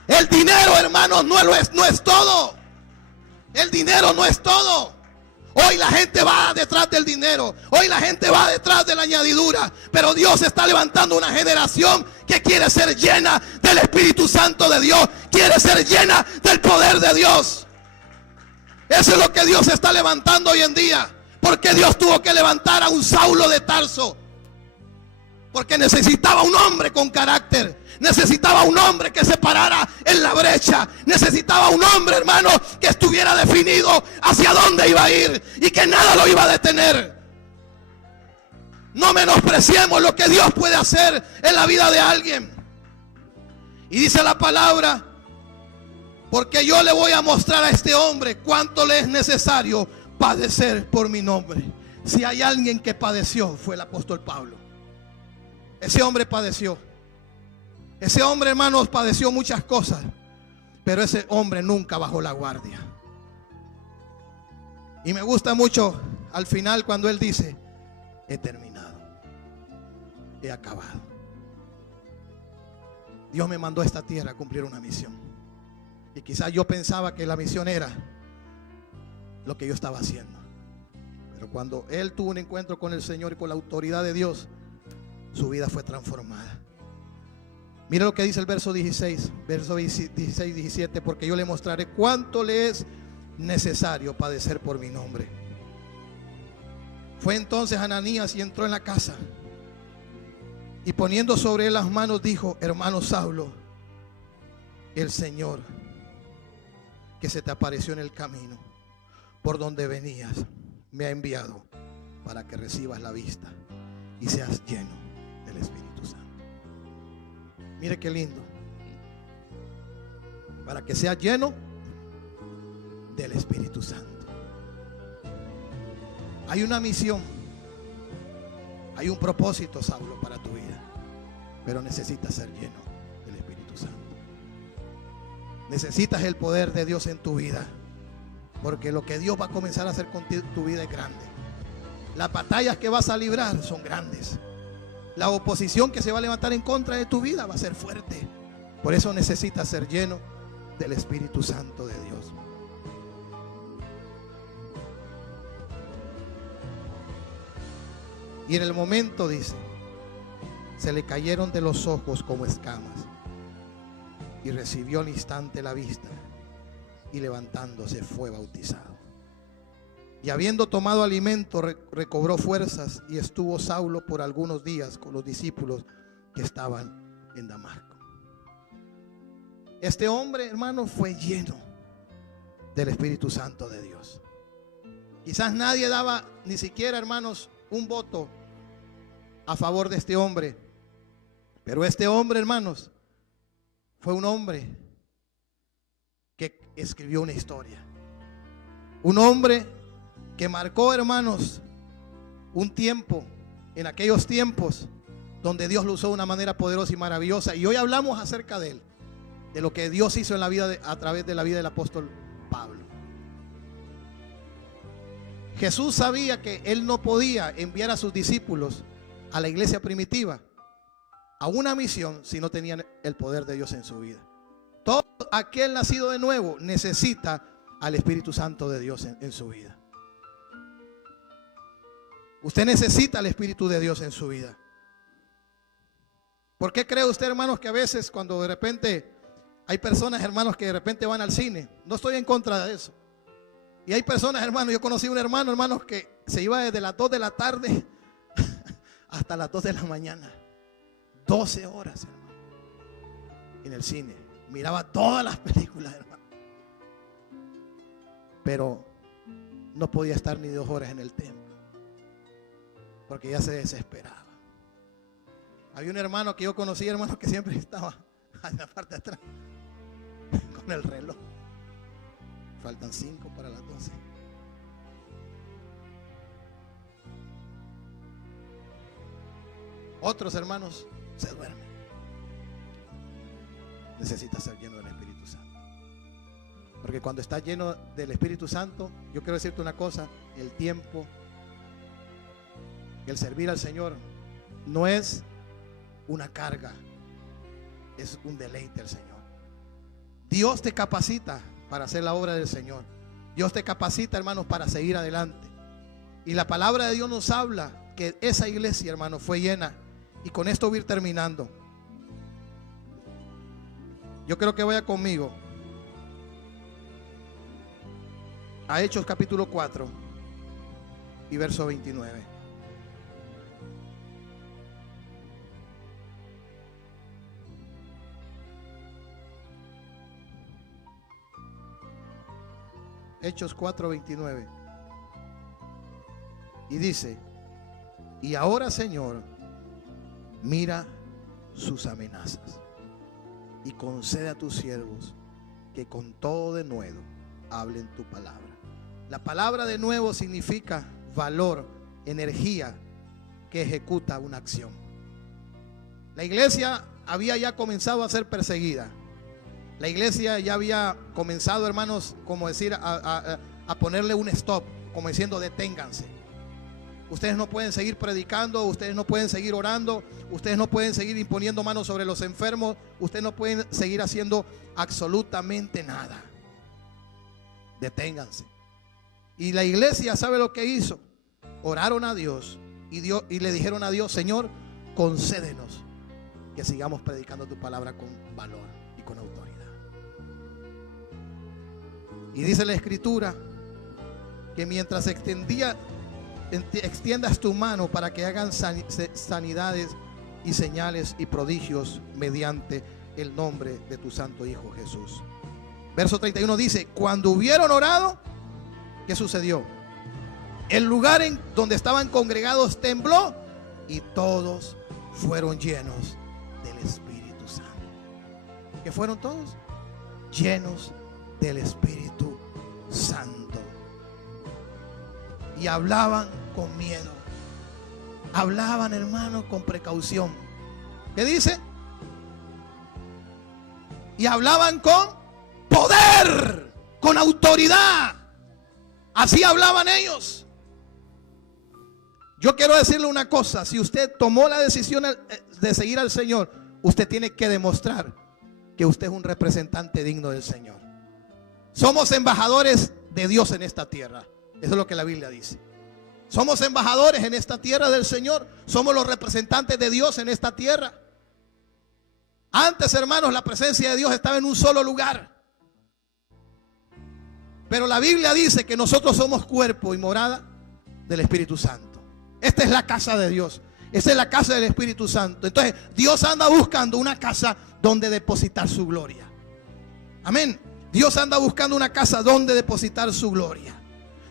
El dinero, hermanos, no es todo. El dinero no es todo. Hoy la gente va detrás del dinero. Hoy la gente va detrás de la añadidura. Pero Dios está levantando una generación que quiere ser llena del Espíritu Santo de Dios. Quiere ser llena del poder de Dios. Eso es lo que Dios está levantando hoy en día. Porque Dios tuvo que levantar a un Saulo de Tarso. Porque necesitaba un hombre con carácter. Necesitaba un hombre que se parara en la brecha. Necesitaba un hombre, hermano, que estuviera definido hacia dónde iba a ir y que nada lo iba a detener. No menospreciemos lo que Dios puede hacer en la vida de alguien. Y dice la palabra, porque yo le voy a mostrar a este hombre cuánto le es necesario padecer por mi nombre. Si hay alguien que padeció, fue el apóstol Pablo. Ese hombre padeció. Ese hombre, hermanos, padeció muchas cosas, pero ese hombre nunca bajó la guardia. Y me gusta mucho al final cuando él dice, he terminado. he acabado. Dios me mandó a esta tierra a cumplir una misión. Y quizás yo pensaba que la misión era lo que yo estaba haciendo. Pero cuando él tuvo un encuentro con el Señor y con la autoridad de Dios, su vida fue transformada. Mira lo que dice el verso 16, verso 16, 17. Porque yo le mostraré cuánto le es necesario padecer por mi nombre. Fue entonces Ananías y entró en la casa. Y poniendo sobre él las manos dijo: hermano Saulo, el Señor que se te apareció en el camino por donde venías me ha enviado para que recibas la vista y seas lleno del Espíritu Santo. Mire qué lindo. Para que seas lleno del Espíritu Santo. Hay una misión, hay un propósito, Saulo, para tu vida, pero necesitas ser lleno del Espíritu Santo. Necesitas el poder de Dios en tu vida, porque lo que Dios va a comenzar a hacer con tu vida es grande. Las batallas que vas a librar son grandes. La oposición que se va a levantar en contra de tu vida va a ser fuerte. Por eso necesitas ser lleno del Espíritu Santo de Dios. Y en el momento, dice, se le cayeron de los ojos como escamas y recibió al instante la vista, y levantándose fue bautizado. Y habiendo tomado alimento, recobró fuerzas, y estuvo Saulo por algunos días con los discípulos que estaban en Damasco. Este hombre, hermano, fue lleno del Espíritu Santo de Dios. Quizás nadie daba ni siquiera, hermanos, un voto a favor de este hombre, pero este hombre, hermanos, fue un hombre que escribió una historia. Un hombre que marcó, hermanos, un tiempo, en aquellos tiempos donde Dios lo usó de una manera poderosa y maravillosa. Y hoy hablamos acerca de él, de lo que Dios hizo en la vida a través de la vida del apóstol Pablo. Jesús sabía que él no podía enviar a sus discípulos a la iglesia primitiva a una misión si no tenían el poder de Dios en su vida. Todo aquel nacido de nuevo necesita al Espíritu Santo de Dios en su vida. Usted necesita al Espíritu de Dios en su vida. ¿Por qué cree usted, hermanos, que a veces cuando de repente hay personas, hermanos, que de repente van al cine? No estoy en contra de eso. Y hay personas, hermanos, yo conocí un hermano, hermanos, que se iba desde las 2 de la tarde hasta las 2 de la mañana. 12 horas, hermano, en el cine. Miraba todas las películas, hermano. Pero no podía estar ni 2 horas en el templo, porque ya se desesperaba. Había un hermano que yo conocí, hermano, que siempre estaba en la parte de atrás con el reloj. Faltan 5 para las 12. Otros hermanos se duermen. Necesitas ser lleno del Espíritu Santo. Porque cuando estás lleno del Espíritu Santo, yo quiero decirte una cosa: el tiempo, el servir al Señor no es una carga, es un deleite al Señor. Dios te capacita para hacer la obra del Señor. Dios te capacita, hermanos, para seguir adelante. Y la palabra de Dios nos habla que esa iglesia, hermanos, fue llena. Y con esto voy a ir terminando. Yo creo que vaya conmigo a Hechos capítulo 4 y verso 29. Hechos 4:29. Y dice: y ahora, Señor, mira sus amenazas y concede a tus siervos que con todo denuedo hablen tu palabra. La palabra de nuevo significa valor, energía que ejecuta una acción. La iglesia había ya comenzado a ser perseguida. La iglesia ya había comenzado, hermanos, como decir, a ponerle un stop, como diciendo: deténganse. Ustedes no pueden seguir predicando, ustedes no pueden seguir orando, ustedes no pueden seguir imponiendo manos sobre los enfermos, ustedes no pueden seguir haciendo absolutamente nada. Deténganse. Y la iglesia, ¿sabe lo que hizo? Oraron a Dios y le dijeron a Dios: Señor, concédenos que sigamos predicando tu palabra con valor y con autoridad. Y dice la Escritura que mientras extiendas tu mano para que hagan sanidades y señales y prodigios mediante el nombre de tu santo Hijo Jesús. Verso 31 dice: cuando hubieron orado, ¿qué sucedió? El lugar en donde estaban congregados tembló y todos fueron llenos del Espíritu Santo. ¿Qué fueron todos? Llenos del Espíritu Santo. Y hablaban con miedo. Hablaban, hermanos, con precaución. ¿Qué dice? Y hablaban con poder, con autoridad. Así hablaban ellos. Yo quiero decirle una cosa: si usted tomó la decisión de seguir al Señor, usted tiene que demostrar que usted es un representante digno del Señor. Somos embajadores de Dios en esta tierra. Eso es lo que la Biblia dice. Somos embajadores en esta tierra del Señor. Somos los representantes de Dios en esta tierra. Antes, hermanos, la presencia de Dios estaba en un solo lugar. Pero la Biblia dice que nosotros somos cuerpo y morada del Espíritu Santo. Esta es la casa de Dios. Esta es la casa del Espíritu Santo. Entonces Dios anda buscando una casa donde depositar su gloria. Amén. Dios anda buscando una casa donde depositar su gloria.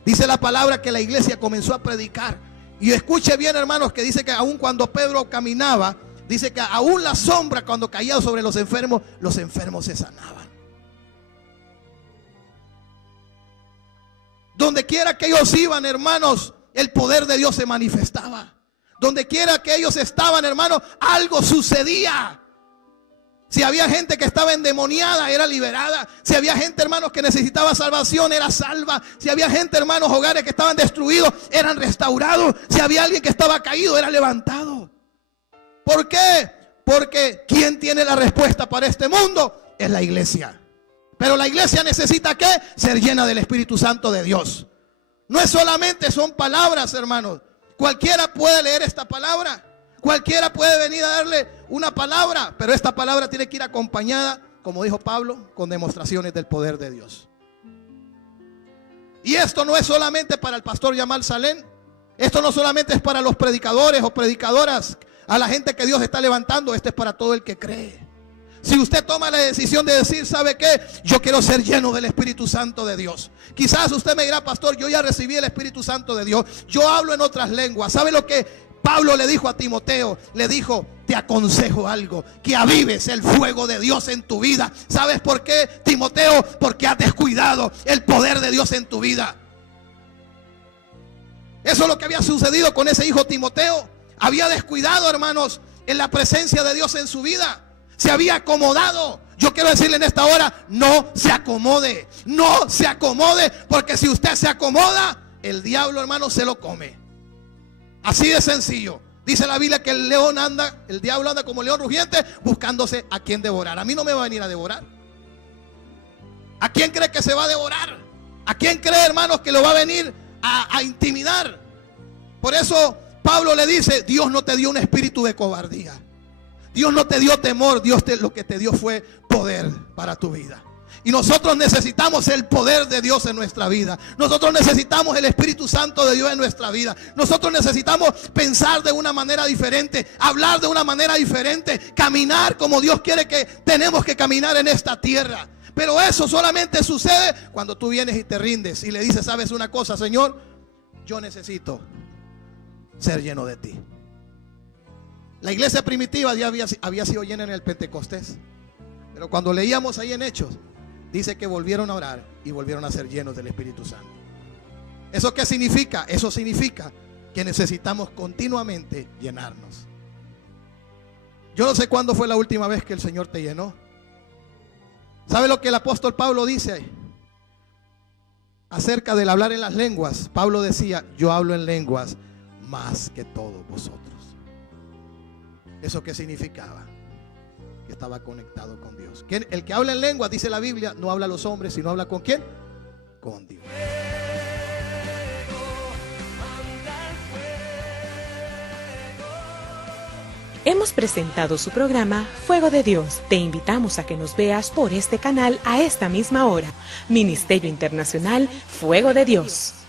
Dice la palabra que la iglesia comenzó a predicar. Y escuche bien, hermanos, que dice que aun cuando Pedro caminaba, dice que aún la sombra cuando caía sobre los enfermos se sanaban. Donde quiera que ellos iban, hermanos, el poder de Dios se manifestaba. Donde quiera que ellos estaban, hermanos, algo sucedía. Si había gente que estaba endemoniada, era liberada. Si había gente, hermanos, que necesitaba salvación, era salva. Si había gente, hermanos, hogares que estaban destruidos, eran restaurados. Si había alguien que estaba caído, era levantado. ¿Por qué? Porque ¿quién tiene la respuesta para este mundo? Es la iglesia. Pero la iglesia necesita ¿qué? Ser llena del Espíritu Santo de Dios. No es solamente son palabras, hermanos. Cualquiera puede leer esta palabra. Cualquiera puede venir a darle una palabra. Pero esta palabra tiene que ir acompañada, como dijo Pablo, con demostraciones del poder de Dios. Y esto no es solamente para el pastor Yamal Salén. Esto no solamente es para los predicadores o predicadoras, a la gente que Dios está levantando. Esto es para todo el que cree. Si usted toma la decisión de decir, ¿sabe qué? Yo quiero ser lleno del Espíritu Santo de Dios. Quizás usted me dirá: pastor, yo ya recibí el Espíritu Santo de Dios. Yo hablo en otras lenguas. ¿Sabe lo que Pablo le dijo a Timoteo? Le dijo: te aconsejo algo, que avives el fuego de Dios en tu vida. ¿Sabes por qué, Timoteo? Porque has descuidado el poder de Dios en tu vida. Eso es lo que había sucedido con ese hijo Timoteo. Había descuidado, hermanos, en la presencia de Dios en su vida. Se había acomodado. Yo quiero decirle en esta hora: no se acomode. No se acomode, porque si usted se acomoda, el diablo, hermano, se lo come. Así de sencillo. Dice la Biblia que el diablo anda como león rugiente, buscándose a quien devorar. A mí no me va a venir a devorar. ¿A quién cree que se va a devorar? ¿A quién cree, hermanos, que lo va a venir a intimidar? Por eso Pablo le dice: Dios no te dio un espíritu de cobardía. Dios no te dio temor. Lo que te dio fue poder para tu vida. Y nosotros necesitamos el poder de Dios en nuestra vida. Nosotros necesitamos el Espíritu Santo de Dios en nuestra vida. Nosotros necesitamos pensar de una manera diferente, hablar de una manera diferente, caminar como Dios quiere que tenemos que caminar en esta tierra. Pero eso solamente sucede cuando tú vienes y te rindes y le dices: ¿sabes una cosa, Señor? Yo necesito ser lleno de ti. La iglesia primitiva ya había sido llena en el Pentecostés. Pero cuando leíamos ahí en Hechos, dice que volvieron a orar y volvieron a ser llenos del Espíritu Santo. ¿Eso qué significa? Eso significa que necesitamos continuamente llenarnos. Yo no sé cuándo fue la última vez que el Señor te llenó. ¿Sabe lo que el apóstol Pablo dice acerca del hablar en las lenguas? Pablo decía: yo hablo en lenguas más que todos vosotros. ¿Eso qué significaba? Que estaba conectado con Dios. El que habla en lengua, dice la Biblia, no habla a los hombres, sino habla ¿con quién? Con Dios. Hemos presentado su programa Fuego de Dios. Te invitamos a que nos veas por este canal a esta misma hora. Ministerio Internacional Fuego de Dios.